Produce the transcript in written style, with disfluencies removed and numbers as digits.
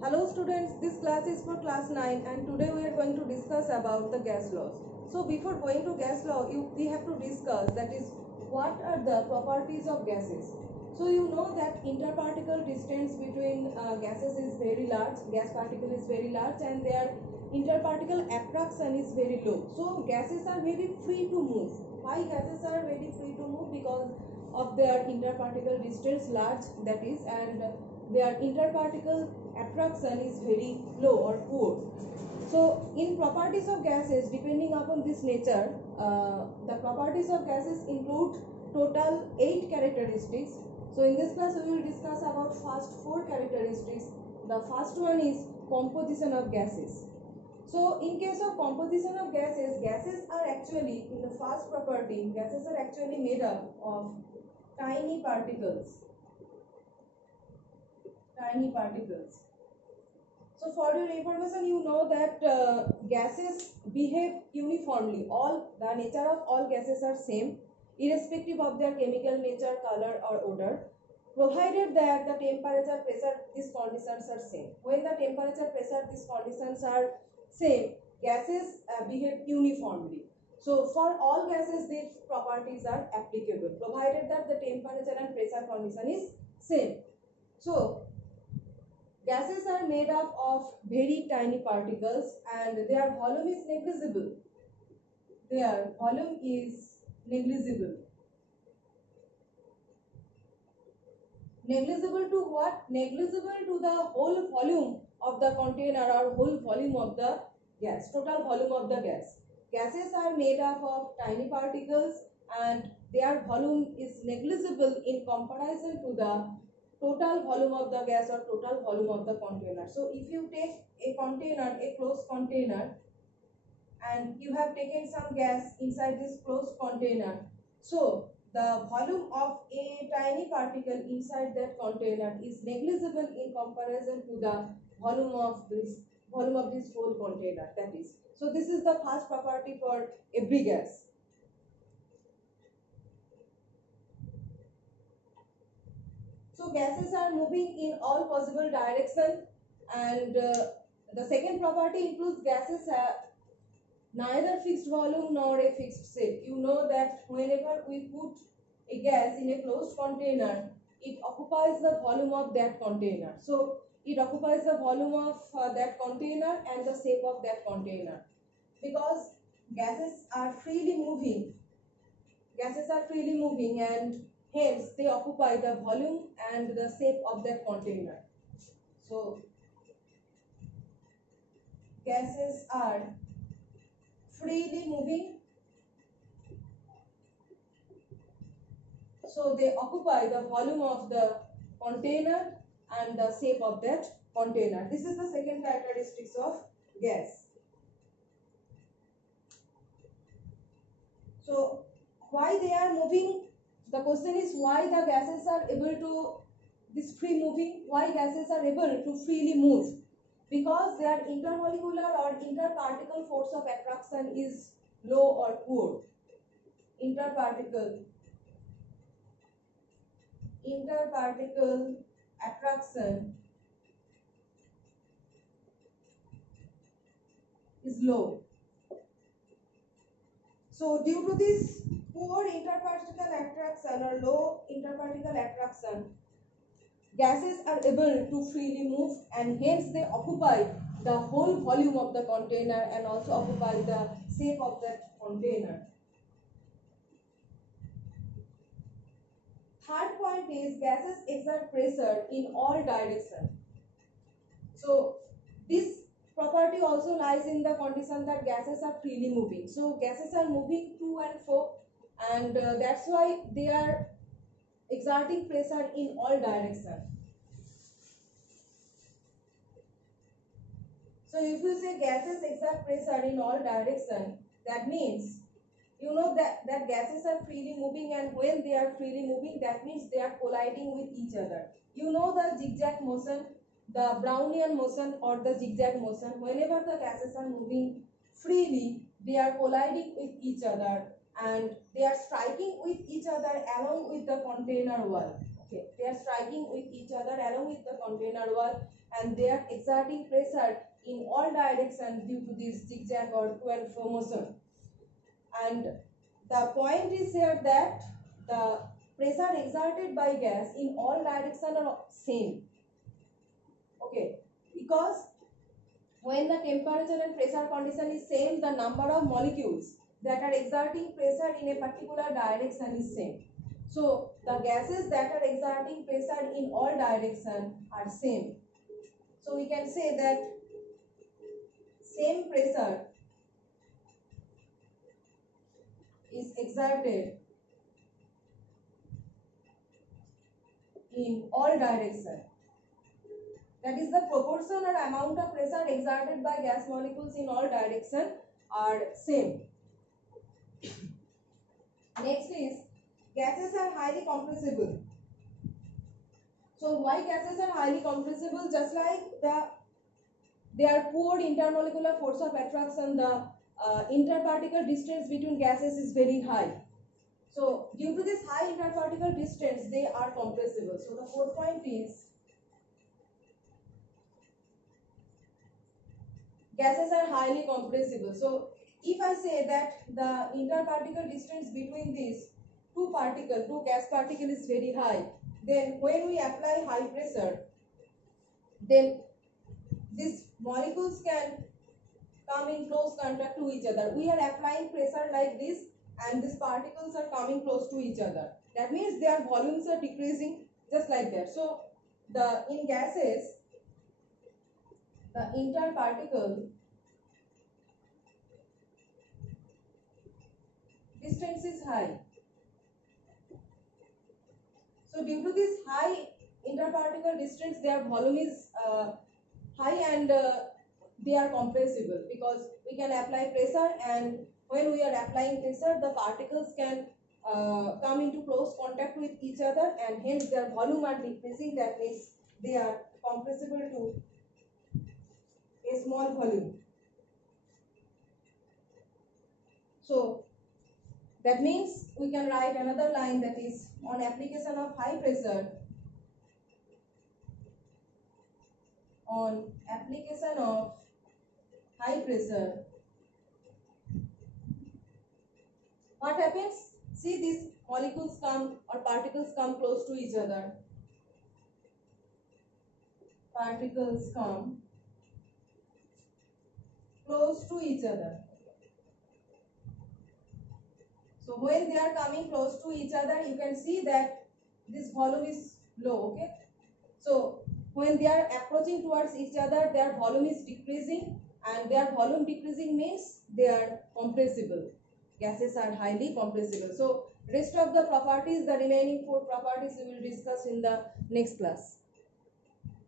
Hello students, this class is for class 9 and today we are going to discuss about the gas laws. So before going to gas law, we have to discuss that is what are the properties of gases. So you know that interparticle distance between gases is very large, gas particle is very large and their interparticle attraction is very low. So gases are very free to move. Why gases are very free to move? Because of their interparticle distance large, that is, and their interparticle attraction is very low or poor. So in properties of gases, depending upon this nature, the properties of gases include total 8 characteristics. So in this class we will discuss about first 4 characteristics. The first one is composition of gases. So in case of composition of gases, gases are actually, in the first property, gases are actually made up of tiny particles. Tiny particles. So for your information, you know that gases behave uniformly. All the nature of all gases are same, irrespective of their chemical nature, color or odor, provided that the temperature, pressure, these conditions are same. When the temperature, pressure, these conditions are same, gases behave uniformly. So for all gases, these properties are applicable, provided that the temperature and pressure condition is same. So gases are made up of very tiny particles and their volume is negligible. Their volume is negligible. Negligible to what? Negligible to the whole volume of the container or whole volume of the gas, total volume of the gas. Gases are made up of tiny particles and their volume is negligible in comparison to the total volume of the gas or total volume of the container. So if you take a container, a closed container, and you have taken some gas inside this closed container, so the volume of a tiny particle inside that container is negligible in comparison to the volume of this whole container. That is, so this is the first property for every gas. So gases are moving in all possible directions, and the second property includes gases have neither fixed volume nor a fixed shape. You know that whenever we put a gas in a closed container, it occupies the volume of that container. So it occupies the volume of that container and the shape of that container. Because gases are freely moving, and hence they occupy the volume and the shape of that container. So gases are freely moving, so they occupy the volume of the container and the shape of that container. This is the second characteristics of gas. So why they are moving? The question is why the gases are able to this free moving, why gases are able to freely move? Because their intermolecular or interparticle force of attraction is low or poor. Interparticle attraction is low. So due to this poor interparticle attraction or low interparticle attraction, gases are able to freely move and hence they occupy the whole volume of the container and also occupy the shape of that container. Third point is gases exert pressure in all directions. So this property also lies in the condition that gases are freely moving. So gases are moving to and fro, and that's why they are exerting pressure in all directions. So if you say gases exert pressure in all directions, that means you know that gases are freely moving, and when they are freely moving, that means they are colliding with each other. You know the zigzag motion, the Brownian motion or the zigzag motion. Whenever the gases are moving freely, they are colliding with each other and they are striking with each other along with the container wall. Okay, they are striking with each other along with the container wall, and they are exerting pressure in all directions due to this zigzag or 12 motion. And the point is here that the pressure exerted by gas in all directions are same. Okay, because when the temperature and pressure condition is same, the number of molecules that are exerting pressure in a particular direction is same. So the gases that are exerting pressure in all directions are same. So we can say that same pressure is exerted in all directions. That is, the proportion or amount of pressure exerted by gas molecules in all directions are same. Next is, gases are highly compressible. So why gases are highly compressible? Just like their poor intermolecular force of attraction, the interparticle distance between gases is very high. So due to this high interparticle distance, they are compressible. So the fourth point is, gases are highly compressible. So if I say that the interparticle distance between these two gas particle is very high, then when we apply high pressure, then these molecules can come in close contact to each other. We are applying pressure like this, and these particles are coming close to each other. That means their volumes are decreasing just like that. So in gases, the interparticle distance is high. So due to this high interparticle distance, their volume is high, and they are compressible because we can apply pressure, and when we are applying pressure, the particles can come into close contact with each other, and hence their volume are decreasing. That means they are compressible to a small volume. So that means we can write another line, that is, on application of high pressure, what happens? See, these molecules come or particles come close to each other. Particles come close to each other. So when they are coming close to each other, you can see that this volume is low. Okay. So when they are approaching towards each other, their volume is decreasing, and their volume decreasing means they are compressible. Gases are highly compressible. So rest of the properties, the remaining 4 properties, we will discuss in the next class.